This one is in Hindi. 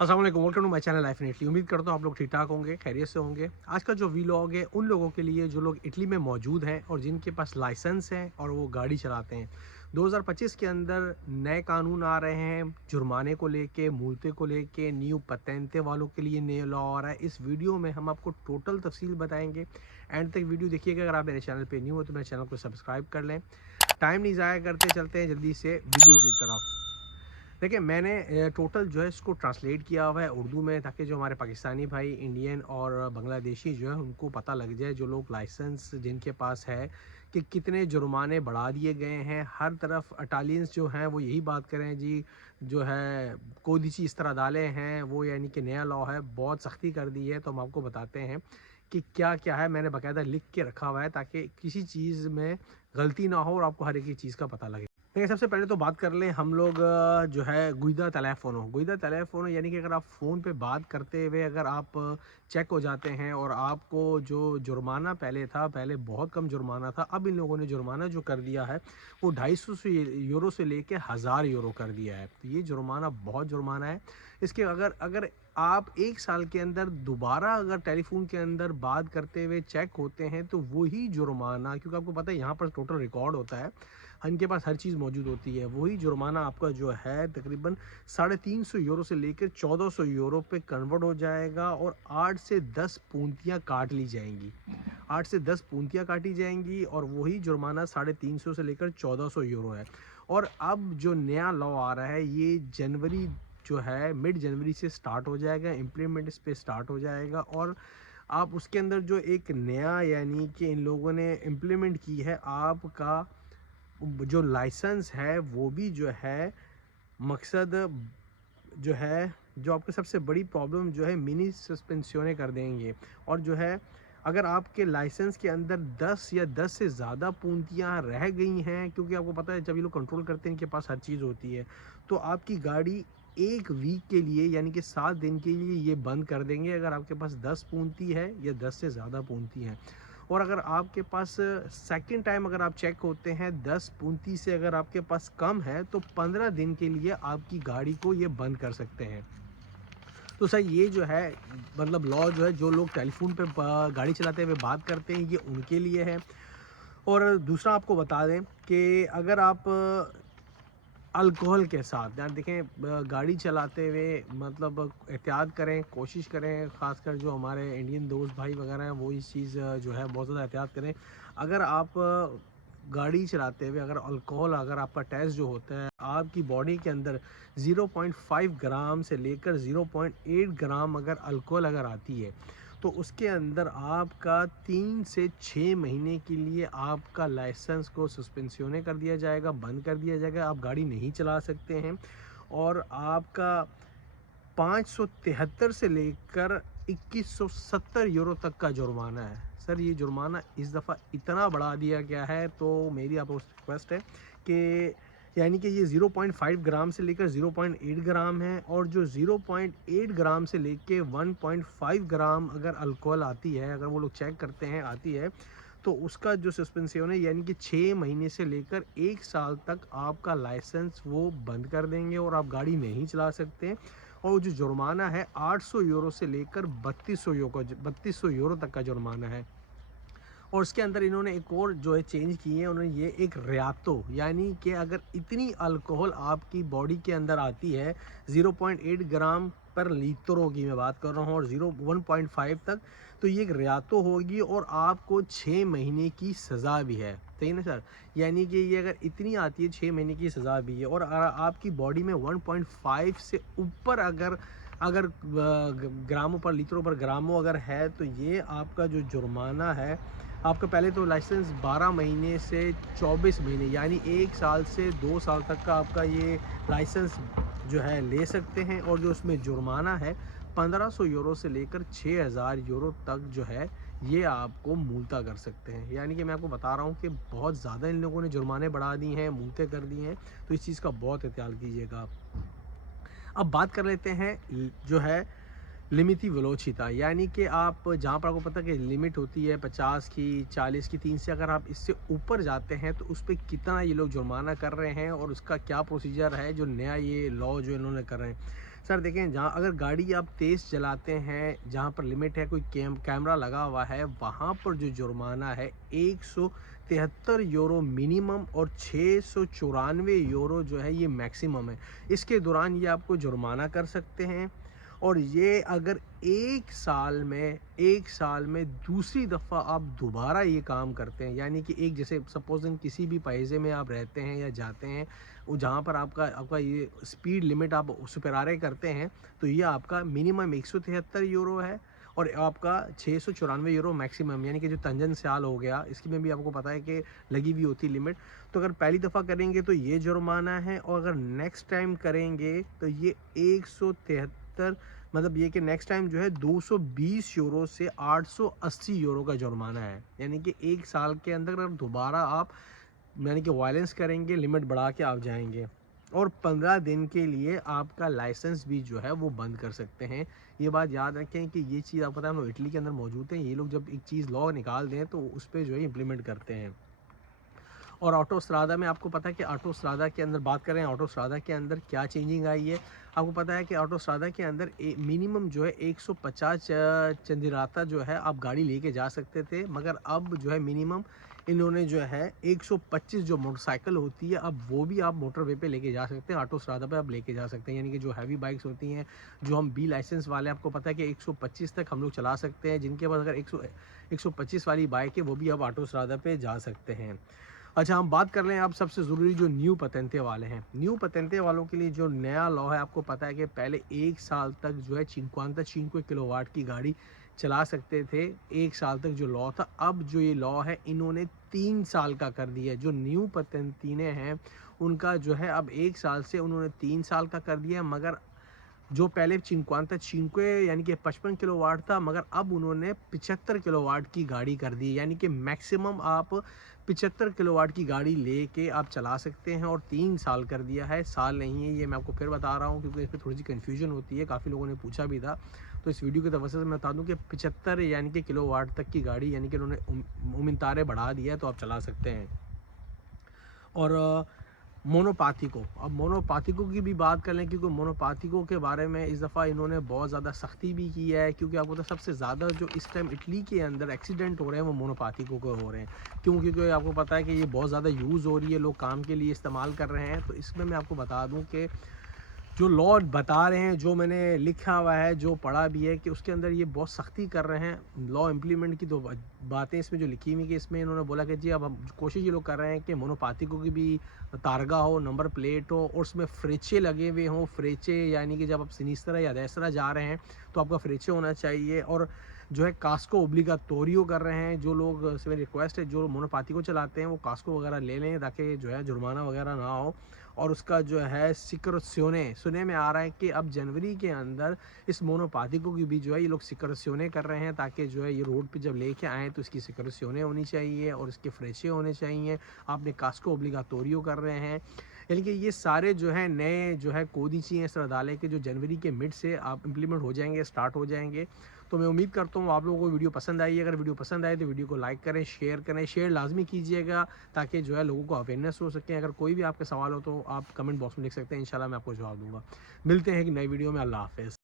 अस्सलाम वालेकुम, welcome to my channel life in Italy. उम्मीद करता हूँ आप लोग ठीक ठाक होंगे, खैरियत से होंगे। आज का जो वीलॉग है उन लोगों के लिए जो लोग इटली में मौजूद हैं और जिनके पास लाइसेंस है और वो गाड़ी चलाते हैं। 2025 के अंदर नए कानून आ रहे हैं जुर्माने को लेके, मूलते को लेके, न्यू पतेंते वालों के लिए नया लॉ आ रहा है। इस वीडियो में हम आपको टोटल तफसील बताएंगे। एंड तक वीडियो देखिएगा। अगर आप मेरे चैनल पर न्यू हो तो मेरे चैनल को सब्सक्राइब कर लें। टाइम नहीं ज़ाया करते, चलते हैं जल्दी से वीडियो की तरफ। देखिए, मैंने टोटल जो है इसको ट्रांसलेट किया हुआ है उर्दू में, ताकि जो हमारे पाकिस्तानी भाई, इंडियन और बांग्लादेशी जो है उनको पता लग जाए, जो लोग लाइसेंस जिनके पास है, कि कितने जुर्माने बढ़ा दिए गए हैं। हर तरफ इटालियंस जो हैं वो यही बात करें जी, जो है कोदिची इस तरह डाले हैं वो, यानी कि नया लॉ है, बहुत सख्ती कर दी है। तो हम आपको बताते हैं कि क्या क्या है। मैंने बाकायदा लिख के रखा हुआ है ताकि किसी चीज़ में गलती ना हो और आपको हर एक चीज़ का पता लगे। देखिए, सबसे पहले तो बात कर लें हम लोग जो है गुइदा टेलीफ़ोनो, यानी कि अगर आप फ़ोन पे बात करते हुए अगर आप चेक हो जाते हैं और आपको जो जुर्माना पहले था, पहले बहुत कम जुर्माना था, अब इन लोगों ने जुर्माना जो कर दिया है वो 250 से यूरो से लेके 1000 यूरो कर दिया है। तो ये जुर्माना बहुत जुर्माना है। इसके अगर अगर आप 1 साल के अंदर दोबारा अगर टेलीफ़ोन के अंदर बात करते हुए चेक होते हैं तो वही जुर्माना, क्योंकि आपको पता है यहाँ पर टोटल रिकॉर्ड होता है, इनके पास हर चीज़ मौजूद होती है, वही जुर्माना आपका जो है तकरीबन 350 यूरो से लेकर 1400 यूरो पे कन्वर्ट हो जाएगा और 8 से 10 पूंतियाँ काट ली जाएंगी। 8 से 10 पूंतियाँ काटी जाएंगी और वही जुर्माना 350 से लेकर 1400 यूरो है। और अब जो नया लॉ आ रहा है ये जनवरी जो है, मिड जनवरी से स्टार्ट हो जाएगा, इम्प्लीमेंट इस पे स्टार्ट हो जाएगा। और आप उसके अंदर जो एक नया, यानी कि इन लोगों ने इम्प्लीमेंट की है, आपका जो लाइसेंस है वो भी जो है, मकसद जो है, जो आपकी सबसे बड़ी प्रॉब्लम जो है, मिनी सस्पेंशनें कर देंगे। और जो है, अगर आपके लाइसेंस के अंदर 10 या 10 से ज़्यादा पूंतियाँ रह गई हैं, क्योंकि आपको पता है जब ये लोग कंट्रोल करते हैं इनके पास हर चीज़ होती है, तो आपकी गाड़ी 1 वीक के लिए, यानी कि 7 दिन के लिए ये बंद कर देंगे अगर आपके पास 10 पूंती है या 10 से ज़्यादा पूंती हैं। और अगर आपके पास सेकंड टाइम अगर आप चेक होते हैं 10 पूंती से अगर आपके पास कम है, तो 15 दिन के लिए आपकी गाड़ी को ये बंद कर सकते हैं। तो सर ये जो है, मतलब लॉ जो है, जो लोग टेलीफोन पे गाड़ी चलाते हुए बात करते हैं ये उनके लिए है। और दूसरा आपको बता दें कि अगर आप अल्कोहल के साथ, यार देखें, गाड़ी चलाते हुए मतलब एहतियात करें, कोशिश करें, ख़ासकर जो हमारे इंडियन दोस्त भाई वगैरह हैं वो इस चीज़ जो है बहुत ज़्यादा एहतियात करें। अगर आप गाड़ी चलाते हुए अगर अल्कोहल, अगर आपका टेस्ट जो होता है, आपकी बॉडी के अंदर 0.5 ग्राम से लेकर 0.8 ग्राम अगर अल्कोहल अगर आती है, तो उसके अंदर आपका 3 से 6 महीने के लिए आपका लाइसेंस को सस्पेंशने कर दिया जाएगा, बंद कर दिया जाएगा, आप गाड़ी नहीं चला सकते हैं। और आपका 573 से लेकर 2170 यूरो तक का जुर्माना है। सर ये जुर्माना इस दफ़ा इतना बढ़ा दिया गया है, तो मेरी आपको रिक्वेस्ट है कि, यानी कि ये 0.5 ग्राम से लेकर 0.8 ग्राम है, और जो 0.8 ग्राम से लेके 1.5 ग्राम अगर अल्कोहल आती है, अगर वो लोग चेक करते हैं आती है, तो उसका जो सस्पेंशन है, यानी कि 6 महीने से लेकर 1 साल तक आपका लाइसेंस वो बंद कर देंगे और आप गाड़ी नहीं चला सकते। और जो जुर्माना है 800 यूरो से लेकर 3200 यूरो तक का जुर्माना है। और उसके अंदर इन्होंने एक और जो है चेंज की है, उन्होंने ये एक रियातो, यानी कि अगर इतनी अल्कोहल आपकी बॉडी के अंदर आती है, 0.8 ग्राम पर लीटरों की मैं बात कर रहा हूँ, और 1.5 तक, तो ये एक रियातो होगी और आपको 6 महीने की सज़ा भी है। सही ना सर? यानी कि ये अगर इतनी आती है, 6 महीने की सज़ा भी है। और आपकी बॉडी में 1.5 से ऊपर अगर अगर ग्रामों पर, लीटरों पर ग्रामों अगर है, तो ये आपका जो जुर्माना है, आपका पहले तो लाइसेंस 12 महीने से 24 महीने, यानी 1 साल से 2 साल तक का आपका ये लाइसेंस जो है ले सकते हैं। और जो उसमें जुर्माना है 1500 यूरो से लेकर 6000 यूरो तक जो है, ये आपको मूलता कर सकते हैं। यानी कि मैं आपको बता रहा हूँ कि बहुत ज़्यादा इन लोगों ने जुर्माने बढ़ा दी हैं, मूलतें कर दी हैं, तो इस चीज़ का बहुत एहतियात कीजिएगा आप। अब बात कर लेते हैं जो है लिमिटी वेलोसिटी, यानी कि आप जहाँ पर आपको पता है कि लिमिट होती है 50 की, 40 की, 3 से अगर आप इससे ऊपर जाते हैं तो उस पे कितना ये लोग जुर्माना कर रहे हैं और उसका क्या प्रोसीजर है, जो नया ये लॉ जो इन्होंने कर रहे हैं। सर देखें, जहाँ अगर गाड़ी आप तेज़ चलाते हैं, जहाँ पर लिमिट है, कोई कैमरा लगा हुआ है, वहाँ पर जो जुर्माना है 173 यूरो मिनिमम और 694 यूरो जो है ये मैक्सिमम है। इसके दौरान ये आपको जुर्माना कर सकते हैं। और ये अगर 1 साल में दूसरी दफ़ा आप दोबारा ये काम करते हैं, यानी कि एक जैसे सपोज़िंग किसी भी पैसे में आप रहते हैं या जाते हैं, वो जहाँ पर आपका आपका ये स्पीड लिमिट आप सुपरारे करते हैं, तो ये आपका मिनिमम 173 यूरो है और आपका 694 यूरो मैक्सिमम, यानी कि जो तंजन स्याल हो गया, इसकी में भी आपको पता है कि लगी हुई होती लिमिट। तो अगर पहली दफ़ा करेंगे तो ये जुर्माना है, और अगर नेक्स्ट टाइम करेंगे तो ये 173, मतलब ये कि नेक्स्ट टाइम जो है 220 यूरो से 880 यूरो का जुर्माना है। यानी कि 1 साल के अंदर अगर दोबारा आप यानी कि वायलेंस करेंगे, लिमिट बढ़ा के आप जाएंगे, और 15 दिन के लिए आपका लाइसेंस भी जो है वो बंद कर सकते हैं। ये बात याद रखें कि ये चीज़ आपको पता है हम लोग इटली के अंदर मौजूद हैं, ये लोग जब एक चीज़ लॉ निकाल दें तो उस पर जो है इम्प्लीमेंट करते हैं। और ऑटोस्ट्रादा में आपको पता है कि ऑटोस्ट्रादा के अंदर बात करें, ऑटोस्ट्रादा के अंदर क्या चेंजिंग आई है। आपको पता है कि ऑटोस्ट्रादा के अंदर मिनिमम जो है 150 चंदिराता जो है आप गाड़ी लेके जा सकते थे, मगर अब जो है मिनिमम इन्होंने जो है 125 जो मोटरसाइकिल होती है, अब वो भी आप मोटरवे पे लेके जा सकते हैं, ऑटोस्ट्रादा पे आप लेके जा सकते हैं। यानी कि जो हैवी बाइक्स होती हैं, जो हम बी लाइसेंस वाले, आपको पता है कि 125 तक हम लोग चला सकते हैं, जिनके पास अगर 125 वाली बाइक है वो भी अब ऑटोस्ट्रादा पे जा सकते हैं। अच्छा, हम बात कर रहे हैं अब सबसे ज़रूरी जो न्यू पतेंते वाले हैं। न्यू पतेंते वालों के लिए जो नया लॉ है, आपको पता है कि पहले 1 साल तक जो है 55 किलोवाट की गाड़ी चला सकते थे। 1 साल तक जो लॉ था, अब जो ये लॉ है इन्होंने 3 साल का कर दिया है। जो न्यू पतेंतीने हैं उनका जो है अब 1 साल से उन्होंने 3 साल का कर दिया है, मगर जो पहले 55 यानी कि 55 किलोवाट था, मगर अब उन्होंने 75 किलोवाट की गाड़ी कर दी, यानी कि मैक्सिमम आप 75 किलोवाट की गाड़ी लेके आप चला सकते हैं, और 3 साल कर दिया है, साल नहीं है। ये मैं आपको फिर बता रहा हूँ क्योंकि इस पर थोड़ी सी कन्फ्यूजन होती है, काफ़ी लोगों ने पूछा भी था। तो इस वीडियो की तरफ से मैं बता दूँ कि 75 यानी कि किलोवाट तक की गाड़ी, यानी कि उन्होंने उमिनतारे बढ़ा दिया है, तो आप चला सकते हैं। और मोनोपाथिको, अब मोनोपाथिको की भी बात कर लें, क्योंकि मोनोपाथिको के बारे में इस दफ़ा इन्होंने बहुत ज़्यादा सख्ती भी की है, क्योंकि आपको तो सबसे ज़्यादा जो इस टाइम इटली के अंदर एक्सीडेंट हो रहे हैं वो मोनोपाथिको को हो रहे हैं। क्यों? क्योंकि आपको पता है कि ये बहुत ज़्यादा यूज़ हो रही है, लोग काम के लिए इस्तेमाल कर रहे हैं। तो इसमें मैं आपको बता दूँ कि जो लॉ बता रहे हैं, जो मैंने लिखा हुआ है, जो पढ़ा भी है, कि उसके अंदर ये बहुत सख्ती कर रहे हैं लॉ इम्प्लीमेंट की। तो बातें इसमें जो लिखी हुई कि इसमें इन्होंने बोला कि जी अब हम कोशिश ये लोग कर रहे हैं कि मोनोपाथिकों की भी तारगा हो, नंबर प्लेट हो, और उसमें फ्रेचे लगे हुए हों। फ्रेचे यानी कि जब आप सिनिस्त्रा या देसरा जा रहे हैं तो आपका फ्रेचे होना चाहिए। और जो है कास्को ओब्लिगाटोरियो कर रहे हैं, जो लोग से मेरी रिक्वेस्ट है, जो मोनोपाथिको चलाते हैं वो कास्को वगैरह ले लें, ताकि जो है जुर्माना वगैरह ना हो। और उसका जो है सिक्योने सुने में आ रहा है कि अब जनवरी के अंदर इस मोनोपाथिको की भी जो है ये लोग सिक्योने कर रहे हैं, ताकि जो है ये रोड पे जब लेके आएँ तो इसकी सिक्योने होनी चाहिए और इसके फ्रेशे होने चाहिए। आपने कास्को ओब्लिगाटोरियो कर रहे हैं, यानी कि ये सारे जो है नए जो है कोदिची हैं सरदाले के, जो जनवरी के मिड से आप इम्प्लीमेंट हो जाएंगे, स्टार्ट हो जाएंगे। तो मैं उम्मीद करता हूँ आप लोगों को वीडियो पसंद आई है। अगर वीडियो पसंद आए तो वीडियो को लाइक करें, शेयर लाजमी कीजिएगा, ताकि जो है लोगों को अवेयरनेस हो सके। अगर कोई भी आपके सवाल हो तो आप कमेंट बॉक्स में लिख सकते हैं, इंशाल्लाह मैं आपको जवाब दूंगा। मिलते हैं एक नई वीडियो में। अल्लाह हाफ़िज़।